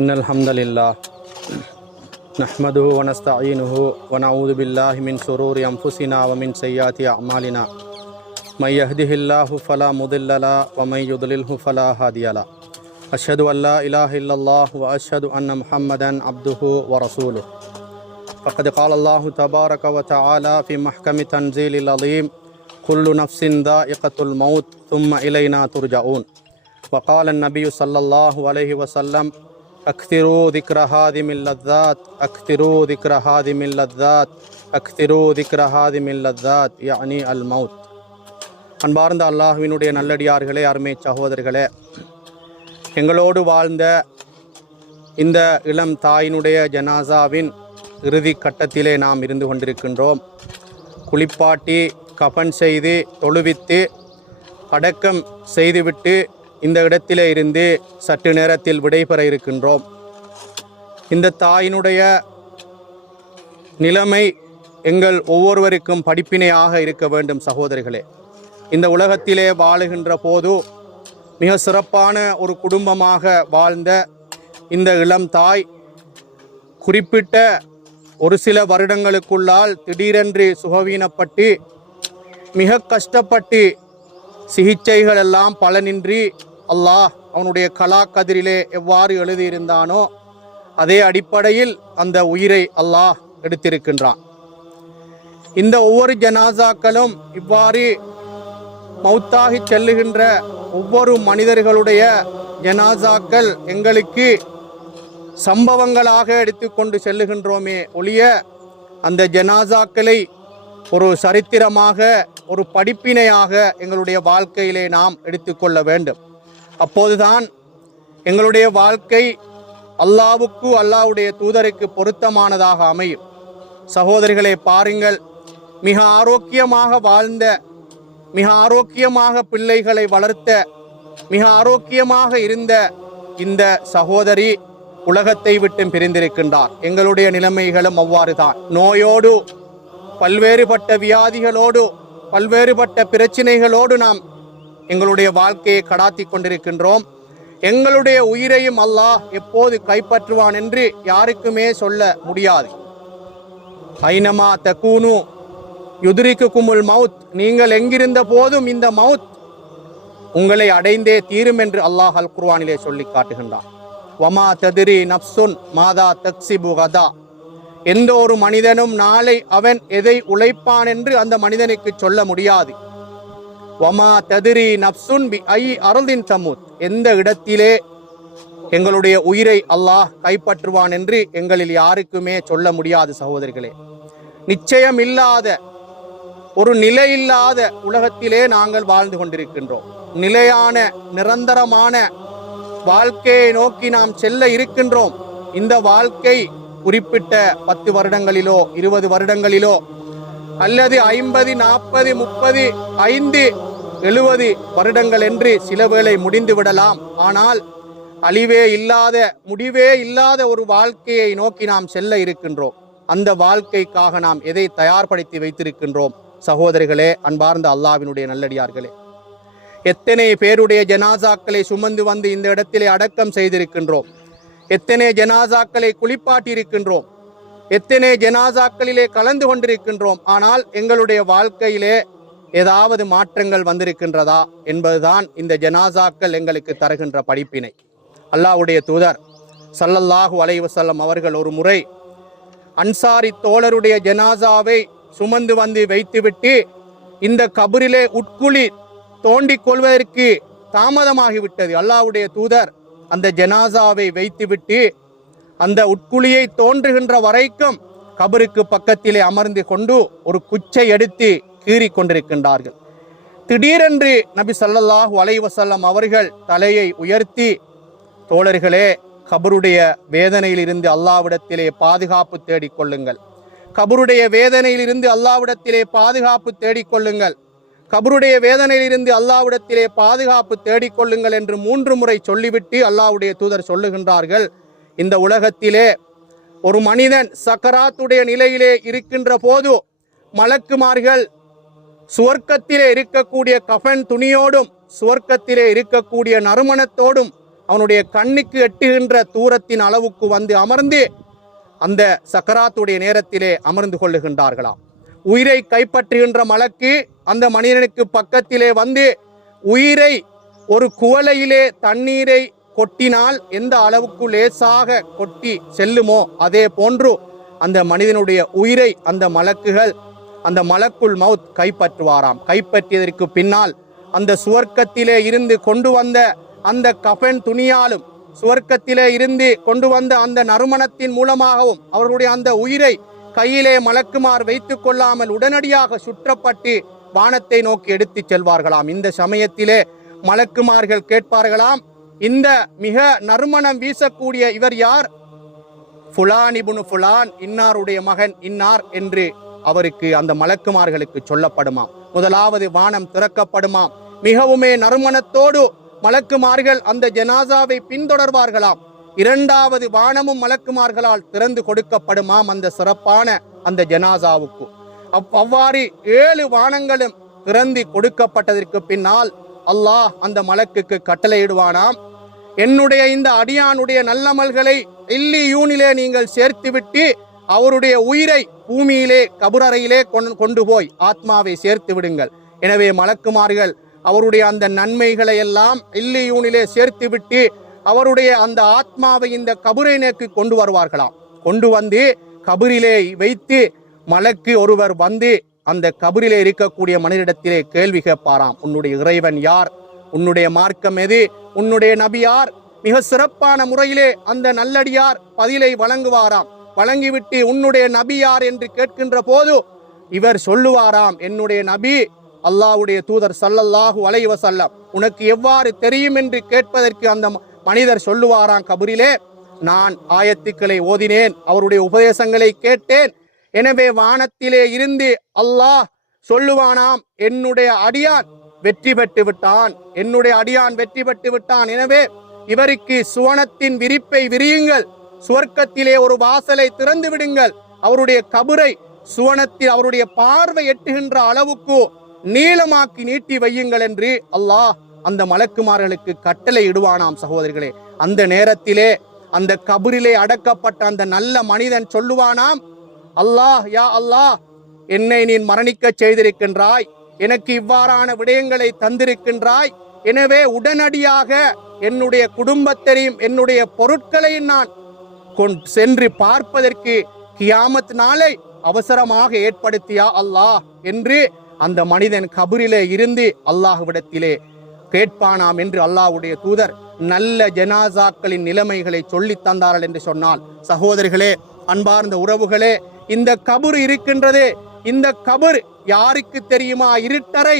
إن الحمد لله نحمده ونستعينه ونعوذ بالله من شرور أنفسنا ومن سيئات أعمالنا من يهده الله فلا مضل له ومن يضلله فلا هادي له أشهد أن لا إله إلا الله وأشهد أن محمدا عبده ورسوله فقد قال الله تبارك وتعالى في محكم تنزيل العظيم كل نفس ذائقة الموت ثم إلينا ترجعون وقال النبي صلى الله عليه وسلم أكثروا ذكر هادم اللذات أكثروا ذكر هادم اللذات أكثروا ذكر هادم اللذات يعني الموت. அன்பார்ந்த அல்லாஹ்வினுடைய நல்லடியார்களே, அருமை சகோதரர்களே, எங்களோடு வாழ்ந்த இந்த இளம் தாயினுடைய ஜனாசாவின் இறுதி கட்டத்திலே நாம் இருந்து கொண்டிருக்கின்றோம். குளிப்பாட்டி கஃன் செய்து தொழுவித்து அடக்கம் செய்துவிட்டு இந்த இடத்திலே இருந்து சற்று நேரத்தில் விடைபெற இருக்கின்றோம். இந்த தாயினுடைய நிலைமை எங்கள் ஒவ்வொருவருக்கும் படிப்பினையாக இருக்க வேண்டும். சகோதரிகளே, இந்த உலகத்திலே வாழுகின்ற போது மிக சிறப்பான ஒரு குடும்பமாக வாழ்ந்த இந்த இளம் தாய் குறிப்பிட்ட ஒரு சில வருடங்களுக்குள்ளால் திடீரென்று சுகவீனப்பட்டு மிக கஷ்டப்பட்டு சிகிச்சைகள் எல்லாம் பலனின்றி அல்லாஹ் அவனுடைய கலா கதிரிலே எவ்வாறு எழுதியிருந்தானோ அதே அடிப்படையில் அந்த உயிரை அல்லாஹ் எடுத்திருக்கின்றான். இந்த ஒவ்வொரு ஜனாசாக்களும் இவ்வாறு மௌத்தாகி செல்லுகின்ற ஒவ்வொரு மனிதர்களுடைய ஜனாசாக்கள் எங்களுக்கு சம்பவங்களாக எடுத்துக்கொண்டு செல்லுகின்றோமே ஒழிய அந்த ஜனாசாக்களை ஒரு சரித்திரமாக ஒரு படிப்பினையாக எங்களுடைய வாழ்க்கையிலே நாம் எடுத்துக்கொள்ள வேண்டும். அப்போதுதான் எங்களுடைய வாழ்க்கை அல்லாஹ்வுக்கு அல்லாஹ்வுடைய தூதருக்கு பொருத்தமானதாக அமையும். சகோதரிகளே, பாருங்கள், மிக ஆரோக்கியமாக வாழ்ந்த, மிக ஆரோக்கியமாக பிள்ளைகளை வளர்த்த, மிக ஆரோக்கியமாக இருந்த இந்த சகோதரி உலகத்தை விட்டு பிரிந்திருக்கின்றார். எங்களுடைய நிலைமைகளும் அவ்வாறு தான். நோயோடு, பல்வேறுபட்ட வியாதிகளோடு, பல்வேறுபட்ட பிரச்சனைகளோடு நாம் எங்களுடைய வாழ்க்கையை கடாத்தி கொண்டிருக்கின்றோம். எங்களுடைய உயிரையும் அல்லாஹ் எப்போது கைப்பற்றுவான் என்று யாருக்குமே சொல்ல முடியாது. ஐனமா தகூனு யுத்ரிக்குமுல் மவுத், நீங்கள் எங்கிருந்த போதும் இந்த மவுத் உங்களை அடைந்தே தீரும் என்று அல்லாஹ் அல் குர்ஆனிலே சொல்லி காட்டுகின்றான். வமா தத்ரி நஃப்சுன் மாதா தக்ஸிபு கதா, எந்த ஒரு மனிதனும் நாளை அவன் எதை உழைப்பான் என்று அந்த மனிதனுக்கு சொல்ல முடியாது. வமா தத்ரி நஃப்சுன் பி ஐ அர்தின் தமூத், எந்த இடத்திலே எங்களுடைய உயிரை அல்லாஹ் கைப்பற்றுவான் என்று எங்களில் யாருக்குமே சொல்ல முடியாது. சகோதரிகளே, நிச்சயம் இல்லாத ஒரு நிலையில்லாத உலகத்திலே நாங்கள் வாழ்ந்து கொண்டிருக்கின்றோம். நிலையான நிரந்தரமான வாழ்க்கையை நோக்கி நாம் செல்ல இருக்கின்றோம். இந்த வாழ்க்கை குறிப்பிட்ட 10 வருடங்களிலோ 20 வருடங்களிலோ அல்லது 50, 40, 30, 5, 70 வருடங்கள் என்று சில வேளை முடிந்து விடலாம். ஆனால் அழிவே இல்லாத, முடிவே இல்லாத ஒரு வாழ்க்கையை நோக்கி நாம் செல்ல இருக்கின்றோம். அந்த வாழ்க்கைக்காக நாம் எதை தயார்படுத்தி வைத்திருக்கின்றோம்? சகோதரிகளே, அன்பார்ந்த அல்லாஹ்வினுடைய நல்லடியார்களே, எத்தனை பேருடைய ஜனாசாக்களை சுமந்து வந்து இந்த இடத்திலே அடக்கம் செய்திருக்கின்றோம். எத்தனை ஜனாசாக்களை குளிப்பாட்டி இருக்கின்றோம். எத்தனை ஜனாசாக்களிலே கலந்து கொண்டிருக்கின்றோம். ஆனால் எங்களுடைய வாழ்க்கையிலே ஏதாவது மாற்றங்கள் வந்திருக்கின்றதா என்பதுதான் இந்த ஜனாசாக்கள் எங்களுக்கு தருகின்ற படிப்பினை. அல்லாஹ்வுடைய தூதர் ஸல்லல்லாஹு அலைஹி வஸல்லம் அவர்கள் ஒரு முறை அன்சாரி தோழருடைய ஜனாசாவை சுமந்து வந்து வைத்துவிட்டு இந்த கபரிலே உட்குழி தோண்டிக் கொள்வதற்கு தாமதமாகிவிட்டது. அல்லாஹ்வுடைய தூதர் அந்த ஜனாசாவை வைத்துவிட்டு அந்த உட்குழியை தோன்றுகின்ற வரைக்கும் கபருக்கு பக்கத்திலே அமர்ந்து கொண்டு ஒரு குச்சை எடுத்து கீறி கொண்டிருக்கின்றார்கள். திடீரென்று நபி ஸல்லல்லாஹு அலைஹி வஸல்லம் அவர்கள் தலையை உயர்த்தி, தோழர்களே, கபருடைய வேதனையிலிருந்து அல்லாஹ்விடத்திலே பாதுகாப்பு தேடிக்கொள்ளுங்கள், கபருடைய வேதனையிலிருந்து அல்லாஹ்விடத்திலே பாதுகாப்பு தேடிக்கொள்ளுங்கள், கபருடைய வேதனையிலிருந்து அல்லாஹ்விடத்திலே பாதுகாப்பு தேடிக்கொள்ளுங்கள் என்று 3 முறை சொல்லிவிட்டு அல்லாஹ்வுடைய தூதர் சொல்லுகின்றார்கள், இந்த உலகத்திலே ஒரு மனிதன் சக்கராத்துடைய நிலையிலே இருக்கின்ற போது மலக்குமார்கள் சுவர்க்கத்திலே இருக்கக்கூடிய கஃன் துணியோடும் சுவர்க்கத்திலே இருக்கக்கூடிய நறுமணத்தோடும் அவனுடைய கண்ணுக்கு எட்டுகின்ற தூரத்தின் அளவுக்கு வந்து அமர்ந்து அந்த சக்கராத்துடைய நேரத்திலே அமர்ந்து கொள்ளுகின்றார்களாம். உயிரை கைப்பற்றுகின்ற மலக்கு அந்த மனிதனுக்கு பக்கத்திலே வந்து உயிரை ஒரு குவளையிலே தண்ணீரை கொட்டினால் எந்த அளவுக்கு லேசாக கொட்டி செல்லுமோ அதே போன்று அந்த மனிதனுடைய உயிரை அந்த மலக்குகள் அந்த மலக்குல் மவுத் கைப்பற்றுவாராம். கைப்பற்றியதற்கு பின்னால் அந்த சுவர்க்கத்திலே இருந்து கொண்டு வந்த அந்த கஃபன் துணியாலும் சுவர்க்கத்திலே இருந்து கொண்டு வந்த அந்த நறுமணத்தின் மூலமாகவும் அவர்களுடைய அந்த உயிரை கையிலே மலக்குமார் வைத்துக் கொள்ளாமல் உடனடியாக சுற்றப்பட்டு வானத்தை நோக்கி எடுத்து செல்வார்களாம். இந்த சமயத்திலே மலக்குமார்கள் கேட்பார்களாம், இந்த மிக நறுமணம் வீசக்கூடிய இவர் யார்? ஃபுலான் இப்னு ஃபுலான், இன்னாருடைய மகன் இன்னார் என்று அவருக்கு அந்த மலக்குமார்களுக்கு சொல்லப்படுமாம். முதலாவது வானம் திறக்கப்படுமாம். மிகவுமே நறுமணத்தோடு மலக்குமார்கள் அந்த ஜனாசாவை பின்தொடர்வார்களாம். இரண்டாவது வானமும் மலக்குமார்களால் திறந்து கொடுக்கப்படுமாம் அந்த சிறப்பான அந்த ஜனாசாவுக்கு. அவ்வாறு 7 வானங்களும் திறந்து கொடுக்கப்பட்டதற்கு பின்னால் அல்லாஹ் அந்த மலக்குக்கு கட்டளையிடுவானாம், என்னுடைய இந்த அடியானுடைய நல்லமல்களை இல்லியூனிலே நீங்கள் சேர்த்துவிட்டு அவருடைய உயிரை பூமியிலே கபுரறையிலே கொண்டு போய் ஆத்மாவை சேர்த்து விடுங்கள். எனவே மலக்குமார்கள் அவருடைய அந்த நன்மைகளை எல்லாம் இல்லியூனிலே சேர்த்து விட்டு அவருடைய அந்த ஆத்மாவை இந்த கபுரை நோக்கி கொண்டு வருவார்களாம். கொண்டு வந்து கபரிலே வைத்து மலக்கு ஒருவர் வந்து அந்த கபரிலே இருக்கக்கூடிய மனிதனிடத்திலே கேள்வி கேட்பாராம், உன்னுடைய இறைவன் யார்? உன்னுடைய மார்க்கம் எது? உன்னுடைய நபி யார்? மிக சிறப்பான முறையிலே அந்த நல்லடியார் பதிலை வழங்குவாராம். வழங்கிவிட்டு உன்னுடைய நபி யார் என்று கேட்கின்ற போது இவர் சொல்லுவாராம், என்னுடைய நபி அல்லாஹ்வுடைய தூதர் ஸல்லல்லாஹு அலைஹி வஸல்லம். உனக்கு எவ்வாறு தெரியும் என்று கேட்பதற்கு அந்த மனிதர் சொல்லுவாராம், கபரிலே நான் ஆயத்துக்களை ஓதினேன், அவருடைய உபதேசங்களை கேட்டேன். எனவே வானத்திலே இருந்து அல்லாஹ் சொல்லுவானாம், என்னுடைய அடியான் வெற்றி பெற்று விட்டான், என்னுடைய அடியான் வெற்றி பெற்று விட்டான். எனவே இவருக்கு சுவனத்தின் விரிப்பை விரியுங்கள், சுவர்க்கத்திலே ஒரு வாசலை திறந்து விடுங்கள், அவருடைய கபரை சுவனத்தில் அவருடைய பார்வை எட்டுகின்ற அளவுக்கு நீளமாக்கி நீட்டி வையுங்கள் என்று அல்லாஹ் அந்த மலக்குமார்களுக்கு கட்டளை இடுவானாம். சகோதரிகளே, அந்த நேரத்திலே அந்த கபரிலே அடக்கப்பட்ட அந்த நல்ல மனிதன் சொல்லுவானாம், அல்லாஹ், யா அல்லாஹ், என்னை நீ மரணிக்க செய்திருக்கின்றாய், எனக்கு இவ்வாறான விடயங்களை தந்திருக்கின்றாய். எனவே உடனடியாக என்னுடைய குடும்பத்தையும் என்னுடைய பொருட்களையும் நான் சென்று பார்ப்பதற்கு கியாமத் நாளை அவசரமாக ஏற்படுத்தியா அல்லாஹ் என்று அந்த மனிதன் கபரிலே இருந்து அல்லாஹ்விடத்திலே கேட்பானாம் என்று அல்லாஹ்வுடைய தூதர் நல்ல ஜனாசாக்களின் நிலைமைகளை சொல்லி தந்தார்கள் என்று சொன்னால், சகோதரிகளே, அன்பார்ந்த உறவுகளே, இந்த கபர் இருக்கின்றதே, இந்த கபர் யாருக்கு தெரியுமா? இருட்டறை.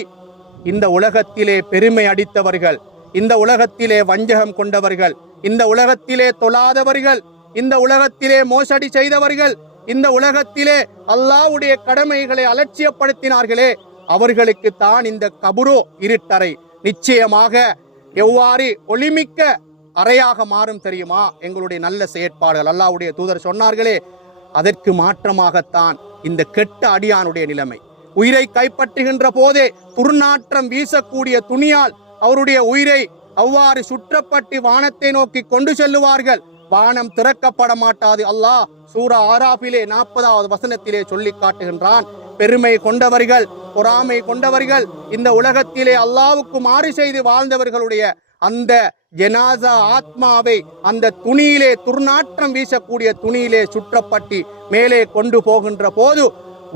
இந்த உலகத்திலே பெருமை அடித்தவர்கள், இந்த உலகத்திலே வஞ்சகம் கொண்டவர்கள், இந்த உலகத்திலே தொழாதவர்கள், இந்த உலகத்திலே மோசடி செய்தவர்கள், இந்த உலகத்திலே அல்லாஹ்வுடைய கடமைகளை அலட்சியப்படுத்தினார்களே, அவர்களுக்கு தான் இந்த கபரோ இருட்டறை. நிச்சயமாக எவ்வாறு ஒளிமிக்க அறையாக மாறும் தெரியுமா? எங்களுடைய நல்ல செயற்பாடுகள். அல்லாஹ்வுடைய தூதர் சொன்னார்களே, அதற்கு மாற்றமாகத்தான் இந்த கெட்ட அடியானுடைய நிலைமை. உயிரை கைப்பற்றுகின்ற போதே துர்நாற்றம் வீசக்கூடிய துணியால் அவருடைய உயிரை அவ்வாறு சுற்றப்பட்டு வானத்தை நோக்கி கொண்டு செல்லுவார்கள். வானம் திறக்கப்பட மாட்டாது. அல்லாஹ் சூரா ஆராஃபிலே 40வது வசனத்திலே சொல்லி காட்டுகின்றான். பெருமை கொண்டவர்கள், பொறாமை கொண்டவர்கள், இந்த உலகத்திலே அல்லாஹ்வுக்கு மாறு செய்து வாழ்ந்தவர்களுடைய அந்த ஜனாசா ஆத்மாவை அந்த துணியிலே, துர்நாற்றம் வீசக்கூடிய துணியிலே சுற்றப்பட்டு மேலே கொண்டு போகின்ற போது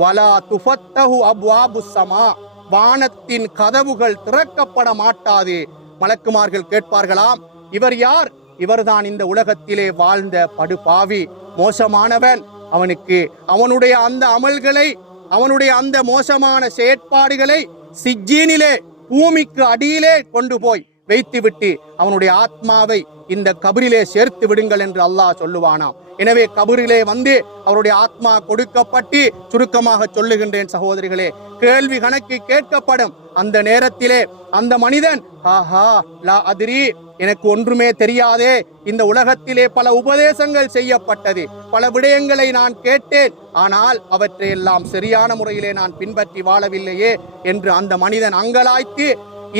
வலா துஃபத்தஹு அப்வாபுஸ் ஸமா, வானத்தின் கதவுகள் திறக்கப்பட மாட்டாது. மலக்குமார்கள் கேட்பார்களாம், இவர் யார்? இவர்தான் இந்த உலகத்திலே வாழ்ந்த படுபாவி, மோசமானவன். அவனுக்கு அவனுடைய அந்த அமல்களை, அவனுடைய அந்த மோசமான செயற்பாடுகளை சிஜ்ஜீனிலே, பூமிக்கு அடியிலே கொண்டு போய் வைத்துவிட்டு அவனுடைய ஆத்மாவை இந்த கபரிலே சேர்த்து விடுங்கள் என்று அல்லாஹ் சொல்லுவானாம். எனவே கபரிலே வந்து அவருடைய ஆத்மா கொடுக்கப்பட்டு, சுருக்கமாக சொல்லுகின்றேன் சகோதரிகளே, கேள்வி கணக்கு கேட்கப்படும். அந்த நேரத்திலே அந்த மனிதன், ஆஹா லா அதிரி, எனக்கு ஒன்றுமே தெரியாதே, இந்த உலகத்திலே பல உபதேசங்கள் செய்யப்பட்டது, பல விடயங்களை நான் கேட்டேன், ஆனால் அவற்றையெல்லாம் சரியான முறையிலே நான் பின்பற்றி வாழவில்லையே என்று அந்த மனிதன் அங்கலாய்த்து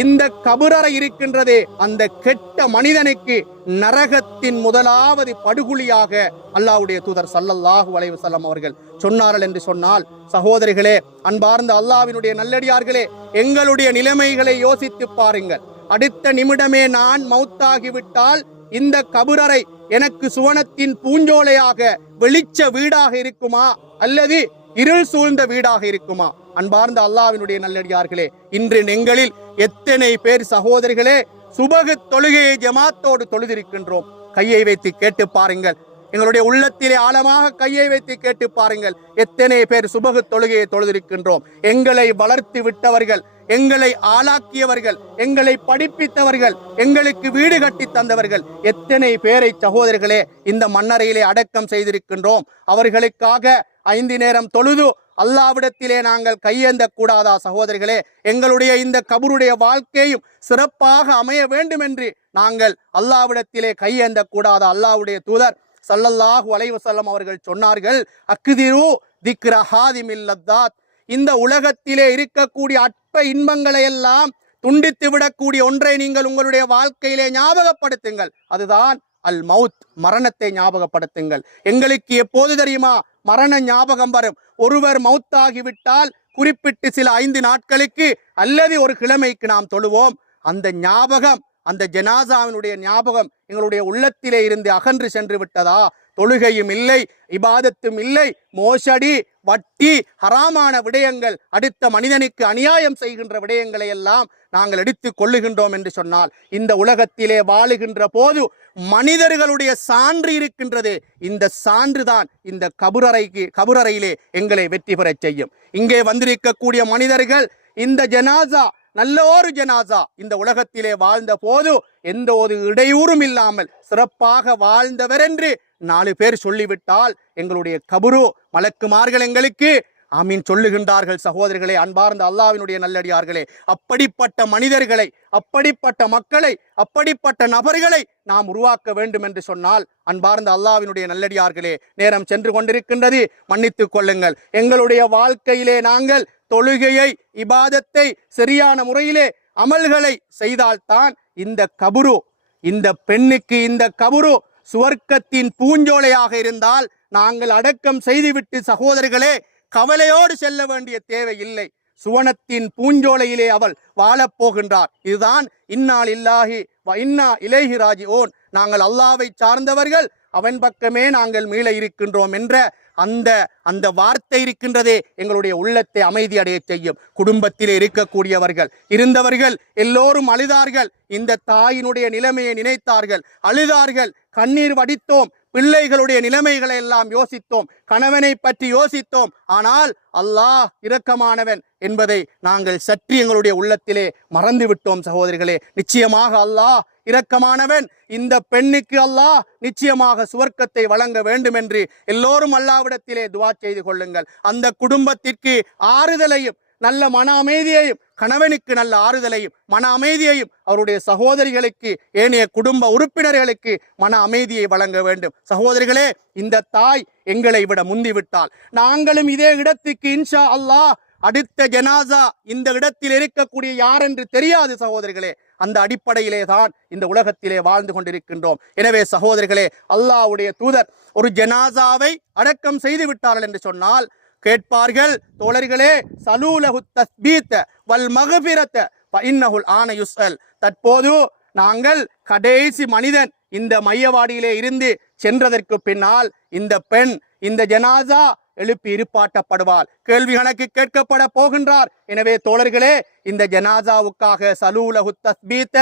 இந்த கபரறை இருக்கின்றதே அந்த கெட்ட மனிதனுக்கு நரகத்தின் முதலாவது படுகுழியாக அல்லாஹ்வுடைய தூதர் ஸல்லல்லாஹு அலைஹி வஸல்லம் அவர்கள் சொன்னார்கள் என்று சொன்னால், சகோதரிகளே, அன்பார்ந்த அல்லாஹ்வினுடைய நல்லடியார்களே, எங்களுடைய நிலைமைகளை யோசித்து பாருங்கள். அடுத்த நிமிடமே நான் மௌத்தாகிவிட்டால் இந்த கபரறை எனக்கு சுவனத்தின் பூஞ்சோலையாக வெளிச்ச வீடாக இருக்குமா அல்லது இருள் சூழ்ந்த வீடாக இருக்குமா? அன்பார்ந்த அல்லாஹ்வினுடைய நல்லடியார்களே, இன்று எங்களில் எத்தனை பேர் சகோதரிகளே சுபகு தொழுகையை ஜமாத்தோடு தொழுதிருக்கின்றோம்? கையை வைத்து கேட்டு பாருங்கள். எங்களுடைய உள்ளத்திலே ஆழமாக கையை வைத்து கேட்டு பாருங்கள். எத்தனை பேர் சுபகு தொழுகையை தொழுதிருக்கின்றோம்? எங்களை வளர்த்து விட்டவர்கள், எங்களை ஆளாக்கியவர்கள், எங்களை படிப்பித்தவர்கள், எங்களுக்கு வீடு கட்டி தந்தவர்கள், எத்தனை பேரை சகோதரர்களே இந்த மண்ணறையிலே அடக்கம் செய்திருக்கின்றோம்? அவர்களுக்காக 5 நேரம் தொழுது அல்லாஹ்விடத்திலே நாங்கள் கையேந்த கூடாதா? சகோதரிகளே, எங்களுடைய இந்த கபருடைய வாழ்க்கையும் சிறப்பாக அமைய வேண்டும் என்று நாங்கள் அல்லாஹ்விடத்திலே கையேந்த கூடாதா? அல்லாஹ்வுடைய தூதர் ஸல்லல்லாஹு அலைஹி வஸல்லம் அவர்கள் சொன்னார்கள், அக்திரு திக்ர ஹாதிமில் லத்தாத், இந்த உலகத்திலே இருக்கக்கூடிய அற்ப இன்பங்களை எல்லாம் துண்டித்து விடக்கூடிய ஒன்றை நீங்கள் உங்களுடைய வாழ்க்கையிலே ஞாபகப்படுத்துங்கள். அதுதான் அல் மவுத், மரணத்தை ஞாபகப்படுத்துங்கள். எங்களுக்கு எப்போது தெரியுமா மரண ஞாபகம் வரும்? ஒருவர் மவுத்தாகிவிட்டால் குறிப்பிட்டு சில 5 நாட்களுக்கு அல்லது ஒரு கிழமைக்கு நாம் தொழுவோம். அந்த ஞாபகம், அந்த ஜனாசாவினுடைய ஞாபகம் எங்களுடைய உள்ளத்திலே இருந்து அகன்று சென்று விட்டதா? தொழுகையும் இல்லை, இபாதத்தும் இல்லை, மோசடி, வட்டி, ஹராமான விடயங்கள், அடுத்த மனிதனுக்கு அநியாயம் செய்கின்ற விடயங்களை எல்லாம் நாங்கள் எடுத்துக் கொள்ளுகின்றோம் என்று சொன்னால், இந்த உலகத்திலே வாழுகின்ற போது மனிதர்களுடைய சான்று இருக்கின்றது. இந்த சான்றுதான் இந்த கபரறையிலே எங்களை வெற்றி பெறச் செய்யும். இங்கே வந்திருக்கக்கூடிய மனிதர்கள் இந்த ஜனாசா நல்ல ஒரு ஜனாசா இந்த உலகத்திலே வாழ்ந்த போது எந்த ஒரு இடையூறும் இல்லாமல் சிறப்பாக வாழ்ந்தவர் என்று 4 பேர் சொல்லிவிட்டால் எங்களுடைய கபரு மலக்குமார்கள் எங்களுக்கு ஆமீன் சொல்லுகின்றார்கள். சகோதரர்களே, அன்பார்ந்த அல்லாஹ்வினுடைய நல்லடியார்களே, அப்படிப்பட்ட மனிதர்களை, அப்படிப்பட்ட மக்களை, அப்படிப்பட்ட நபர்களை நாம் உருவாக்க வேண்டும் என்று சொன்னால், அன்பார்ந்த அல்லாஹ்வினுடைய நல்லடியார்களே, நேரம் சென்று கொண்டிருக்கின்றது, மன்னித்துக் கொள்ளுங்கள். எங்களுடைய வாழ்க்கையிலே நாங்கள் தொழுகையை, இபாதத்தை சரியான முறையிலே அமல்களை செய்தால்தான் இந்த கபரு, இந்த பெண்ணுக்கு இந்த கபரு சுவர்க்கத்தின் பூஞ்சோலையாக இருந்தால் நாங்கள் அடக்கம் செய்துவிட்டு சகோதரர்களே கவலையோடு செல்ல வேண்டிய தேவை இல்லை. சுவனத்தின் பூஞ்சோலையிலே அவள் வாழப்போகின்றார். இதுதான் இன்னா லில்லாஹி வ இன்னா இலைஹி ராஜிஊன், நாங்கள் அல்லாஹ்வை சார்ந்தவர்கள், அவன் பக்கமே நாங்கள் மீள இருக்கின்றோம் என்ற அந்த வார்த்தை இருக்கின்றதே எங்களுடைய உள்ளத்தை அமைதி அடைய செய்யும். குடும்பத்திலே இருக்கக்கூடியவர்கள் இருந்தவர்கள் எல்லோரும் அழுதார்கள். இந்த தாயினுடைய நிலைமையை நினைத்தார்கள், அழுதார்கள், கண்ணீர் வடித்தோம், பிள்ளைகளுடைய நிலைமைகளை எல்லாம் யோசித்தோம், கணவனை பற்றி யோசித்தோம். ஆனால் அல்லாஹ் இரக்கமானவன் என்பதை நாங்கள் சற்று எங்களுடைய உள்ளத்திலே மறந்து விட்டோம். சகோதரிகளே, நிச்சயமாக அல்லாஹ் இரக்கமானவன். இந்த பெண்ணுக்கு அல்லாஹ் நிச்சயமாக சுவர்க்கத்தை வழங்க வேண்டும் என்று எல்லோரும் அல்லாஹ்விடத்திலே துஆ செய்து கொள்ளுங்கள். அந்த குடும்பத்திற்கு ஆறுதலையும் நல்ல மன அமைதியையும், கணவனுக்கு நல்ல ஆறுதலையும் மன அமைதியையும், அவருடைய சகோதரிகளுக்கு, ஏனைய குடும்ப உறுப்பினர்களுக்கு மன அமைதியை வழங்க வேண்டும். சகோதரிகளே, இந்த தாய் எங்களை விட முந்திவிட்டால் நாங்களும் இதே இடத்துக்கு இன்ஷா அல்லாஹ் அடுத்த ஜனாசா இந்த இடத்தில் இருக்கக்கூடிய யார் என்று தெரியாது. சகோதரிகளே, அந்த அடிப்படையிலே தான் இந்த உலகத்திலே வாழ்ந்து கொண்டிருக்கின்றோம். எனவே சகோதரிகளே, அல்லாஹ்வுடைய தூதர் ஒரு ஜனாசாவை அடக்கம் செய்து விட்டார்கள் என்று சொன்னால் கேட்பார்கள், தோழர்களே, சலூலஹு தஸ்பீத வல் மக்ஃபிரத ஃப இன்னஹுல் ஆன யுஸ்அல். தற்போது நாங்கள் கடைசி மனிதன் இந்த மையவாடியிலே இருந்து சென்றதற்கு பின்னால் இந்த பெண், இந்த ஜனாசா எழுப்பி இருப்பாட்டப்படுவாள், கேள்வி கணக்கு கேட்கப்பட போகின்றார். எனவே தோழர்களே, இந்த ஜனாசாவுக்காக சலூலஹு தஸ்பீத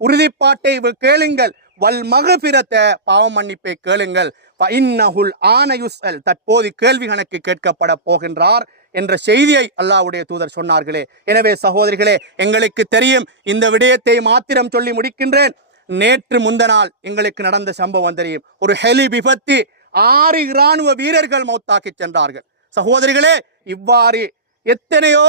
உறுதிப்பாட்டை கேளுங்கள், வல் மக்ஃபிரத பாவ மன்னிப்பை கேளுங்கள், ஃப இன்னஹுல் ஆன யுஸ்அல் தற்போது கேள்வி கணக்கு கேட்கப்பட போகின்றார் என்ற செய்தியை அல்லாஹ்வுடைய தூதர் சொன்னார்களே. எனவே சகோதரிகளே, எங்களுக்கு தெரியும். இந்த விடயத்தை மாத்திரம் சொல்லி முடிக்கின்றேன். நேற்று முந்தநாள் எங்களுக்கு நடந்த சம்பவம் தெரியும். ஒரு ஹெலி விபத்து, 6 இராணுவ வீரர்கள் மௌத்தாக்கி சென்றார்கள். சகோதரிகளே, இவ்வாறு எத்தனையோ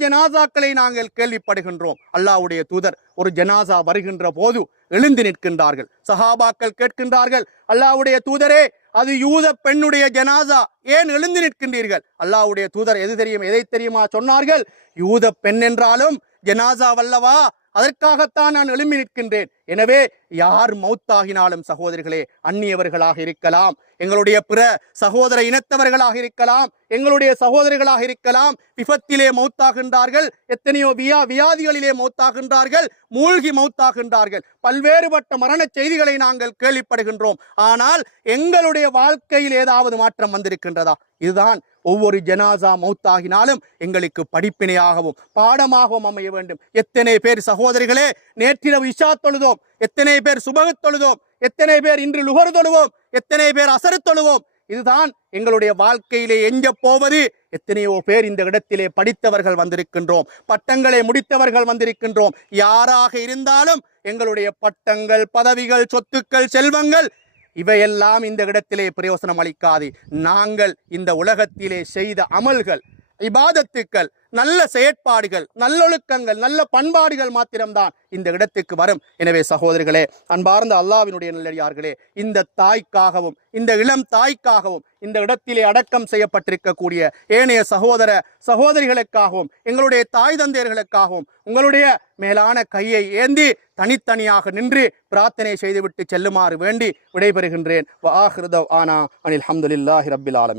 ஜனாசாக்களை நாங்கள் கேள்விப்படுகின்றோம். அல்லாஹ்வுடைய தூதர் ஒரு ஜனாசா வருகின்ற போது எழுந்து நிற்கின்றார்கள். சஹாபாக்கள் கேட்கின்றார்கள், அல்லாஹ்வுடைய தூதரே, அது யூத பெண்ணுடைய ஜனாசா, ஏன் எழுந்து நிற்கின்றீர்கள்? அல்லாஹ்வுடைய தூதர் எதை தெரியுமா சொன்னார்கள்? யூத பெண் என்றாலும் ஜனாசா வல்லவா, அதற்காகத்தான் நான் எழும்பி நிற்கின்றேன். எனவே யார் மௌத்தாகினாலும் சகோதரிகளே, அந்நியவர்களாக இருக்கலாம், எங்களுடைய பிற சகோதர இனத்தவர்களாக இருக்கலாம், எங்களுடைய சகோதரிகளாக இருக்கலாம், விபத்திலே மௌத்தாகின்றார்கள், எத்தனையோ வியாதிகளிலே மௌத்தாகின்றார்கள், மூழ்கி மௌத்தாகின்றார்கள், பல்வேறுபட்ட மரண செய்திகளை நாங்கள் கேள்விப்படுகின்றோம். ஆனால் எங்களுடைய வாழ்க்கையில் ஏதாவது மாற்றம் வந்திருக்கின்றதா? இதுதான் ஒவ்வொரு ஜனாசா மௌத்தாகினாலும் எங்களுக்கு படிப்பினையாகவும் பாடமாகவும் அமைய வேண்டும். எத்தனை பேர் சகோதரிகளே நேற்றிரவு இஷா தொழுதோம், எத்தனை பேர் சுபஹ் தொழுதோம், எத்தனை பேர் இன்று லுஹர் தொழுவோம், எத்தனை பேர் அசர் தொழுவோம். இதுதான் எங்களுடைய வாழ்க்கையிலே எஞ்ச போவது. எத்தனையோ பேர் இந்த இடத்திலே படித்தவர்கள் வந்திருக்கின்றோம், பட்டங்களை முடித்தவர்கள் வந்திருக்கின்றோம். யாராக இருந்தாலும் எங்களுடைய பட்டங்கள், பதவிகள், சொத்துக்கள், செல்வங்கள் இவையெல்லாம் இந்த இடத்திலே பிரயோசனம் அளிக்காது. நாங்கள் இந்த உலகத்திலே செய்த அமல்கள், இபாதத்துக்கள், நல்ல செயற்பாடுகள், நல்லொழுக்கங்கள், நல்ல பண்பாடுகள் மாத்திரம்தான் இந்த இடத்துக்கு வரும். எனவே சகோதரிகளே, அன்பார்ந்த அல்லாஹ்வினுடைய நல்லடியார்களே, இந்த தாய்க்காகவும் இந்த இளம் தாய்க்காகவும் இந்த இடத்திலே அடக்கம் செய்யப்பட்டிருக்கக்கூடிய ஏனைய சகோதர சகோதரிகளுக்காகவும் எங்களுடைய தாய் தந்தையர்களுக்காகவும் உங்களுடைய மேலான கையை ஏந்தி தனித்தனியாக நின்று பிரார்த்தனை செய்துவிட்டு செல்லுமாறு வேண்டி விடைபெறுகின்றேன். வ ஆகிரு தஅவானா அனில் ஹம்துலில்லாஹி ரப்பில் ஆலமீன்.